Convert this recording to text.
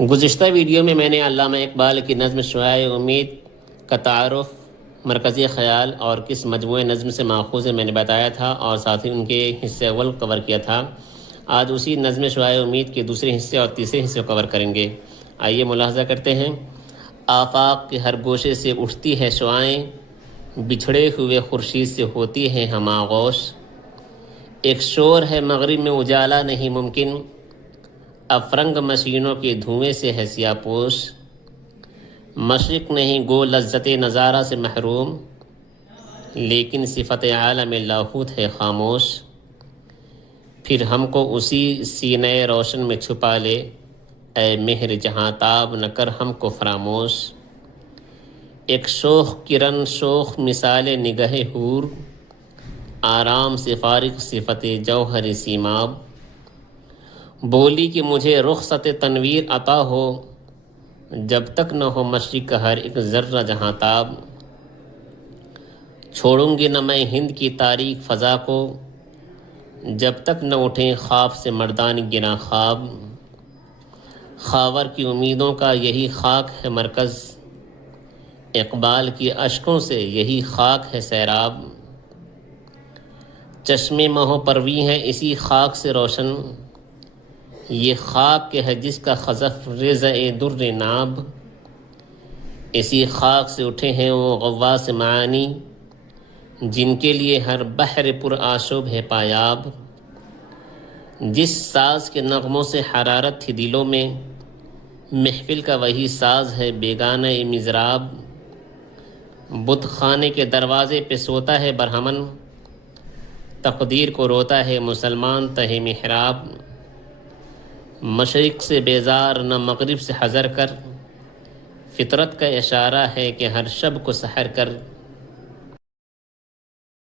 گزشتہ ویڈیو میں نے علامہ اقبال کی نظم شعاع امید کا تعارف، مرکزی خیال اور کس مجموعہ نظم سے ماخوذ ہے میں نے بتایا تھا، اور ساتھ ہی ان کے حصے اول کور کیا تھا۔ آج اسی نظم شعاع امید کے دوسرے حصے اور تیسرے حصے کو کور کریں گے۔ آئیے ملاحظہ کرتے ہیں۔ آفاق کے ہر گوشے سے اٹھتی ہے شعاعیں، بچھڑے ہوئے خورشید سے ہوتی ہے ہم آغوش۔ ایک شور ہے مغرب میں اجالا نہیں ممکن، افرنگ مشینوں کے دھوئیں سے ہے سیاہ پوش۔ مشرق نہیں گو لذت نظارہ سے محروم، لیکن صفت عالم لاہوت ہے خاموش۔ پھر ہم کو اسی سینہ روشن میں چھپا لے، اے مہر جہاں تاب نہ کر ہم کو فراموش۔ ایک شوخ کرن شوخ مثال نگہ حور، آرام سے فارغ صفت جوہر سیماب۔ بولی کہ مجھے رخصت تنویر عطا ہو، جب تک نہ ہو مشرق کا ہر ایک ذرہ جہاں تاب۔ چھوڑوں گی نہ میں ہند کی تاریک فضا کو، جب تک نہ اٹھیں خواب سے مردان گنا خواب۔ خاور کی امیدوں کا یہی خاک ہے مرکز، اقبال کی اشکوں سے یہی خاک ہے سیراب۔ چشم مہو پروی ہیں اسی خاک سے روشن، یہ خاک کے ہے جس کا خزف رضع در ناب۔ اسی خاک سے اٹھے ہیں وہ غواص معانی، جن کے لیے ہر بحر پر آشوب ہے پایاب۔ جس ساز کے نغموں سے حرارت تھی دلوں میں، محفل کا وہی ساز ہے بیگانہ مضراب۔ بت خانے کے دروازے پہ سوتا ہے برہمن، تقدیر کو روتا ہے مسلمان تہ محراب۔ مشرق سے بیزار نہ مغرب سے حذر کر، فطرت کا اشارہ ہے کہ ہر شب کو سحر کر